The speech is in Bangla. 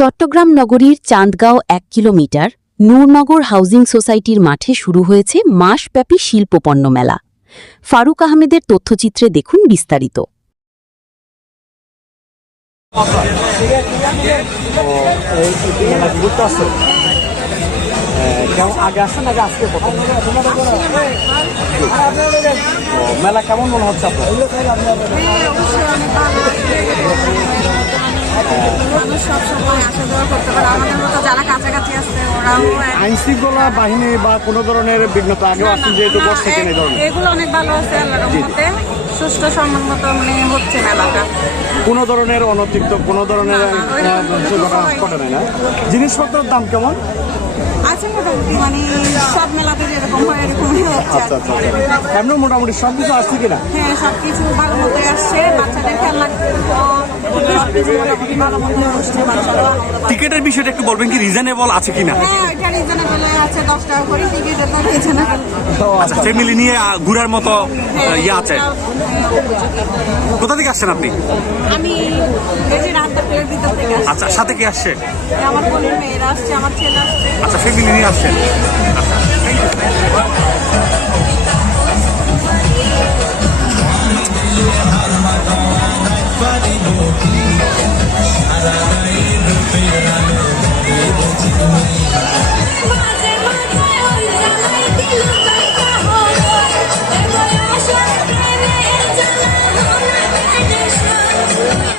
চট্টগ্রাম নগরীর চান্দগাঁও ১ কিলোমিটার নূরনগর হাউজিং সোসাইটির মাঠে শুরু হয়েছে মাসব্যাপী শিল্পপণ্য মেলা। ফারুক আহমেদের তথ্যচিত্রে দেখুন বিস্তারিত। মেলা কেমন মনে হচ্ছে আপনার? আইন শৃঙ্খলা বাহিনী বা কোনো ধরনের বিঘ্নতা আগেও আসছেন, যেহেতু বর্ষা কেনে ধরনের এগুলো অনেক ভালো আছে, আল্লাহর রহমতে সুষ্ঠু সম্মানমতো হচ্ছে মেলাটা। কোনো ধরনের অনতিরিক্ত কোনো ধরনের ঘটে না। জিনিসপত্রের দাম কেমন আছে মোটামুটি, সব মেলাতে যেরকম হয় এরকমই হচ্ছে। আচ্ছা আচ্ছা, এমনি মোটামুটি সব কিছু আসছে কিনা? হ্যাঁ, সবকিছু ভালো মতোই আসছে। বাচ্চাদের খেলনা সবকিছু মোটামুটি ভালো মতো হচ্ছে। টিকেটের বিষয়টা একটু বলবেন, কি রিজনেবল আছে কিনা? হ্যাঁ, এটা রিজনেবল আছে, 10 টাকা করে টিকিট, এটা রিজনেবল। আচ্ছা, ফ্যামিলি নিয়ে ঘোরার মতো ইয়ে আছে। কোথা থেকে আসছেন আপনি? আমি এই যে রামদাপুরের ভিতর থেকে আসছি। আচ্ছা, সাথে কি আসছে? আমার বোনের মেয়েরা আসছে, আমার ছেলে আসছে। আচ্ছা, ফ্যামিলি নিয়ে আসছেন। আচ্ছা, থ্যাংক ইউ।